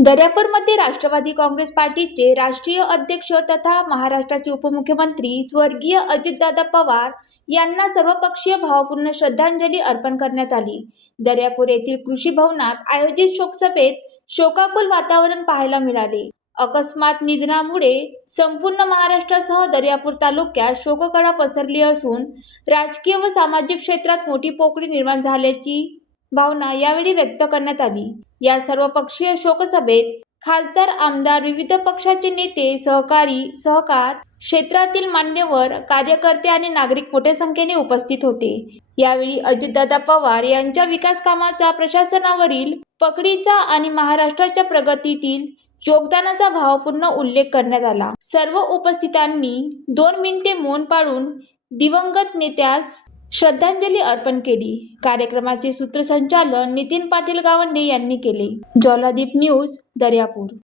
दर्यापूरमध्ये राष्ट्रवादी काँग्रेस पार्टीचे राष्ट्रीय अध्यक्ष तथा महाराष्ट्राचे उपमुख्यमंत्री स्वर्गीय अजितदादा पवार यांना सर्वपक्षीय भावपूर्ण श्रद्धांजली अर्पण करण्यात आली। दर्यापूर येथील कृषी भवनात आयोजित शोकसभेत शोकाकुल वातावरण पाहायला मिळाले। अकस्मात निधनामुळे संपूर्ण महाराष्ट्रासह दर्यापूर तालुक्यात शोककळा पसरली असून राजकीय व सामाजिक क्षेत्रात मोठी पोकळी निर्माण झाल्याची भावना यावेळी व्यक्त करण्यात आली। या सर्वपक्षीय शोकसभेत खासदार, आमदार, विविध पक्षाचे नेते, सहकार क्षेत्रातील मान्यवर, कार्यकर्ते आणि नागरिक मोठ्या संख्येने उपस्थित होते। यावेळी अजितदादा पवार यांच्या विकास कामाचा, प्रशासनावरील पकडीचा आणि महाराष्ट्राच्या प्रगतीतील योगदानाचा भावपूर्ण उल्लेख करण्यात आला। सर्व उपस्थितांनी 2 मिनिटे मौन पाळून दिवंगत नेत्यास श्रद्धांजली अर्पण केली। कार्यक्रमाचे सूत्रसंचालन नितीन पाटील गावंडे यांनी केले। ज्वालादीप न्यूज, दर्यापूर।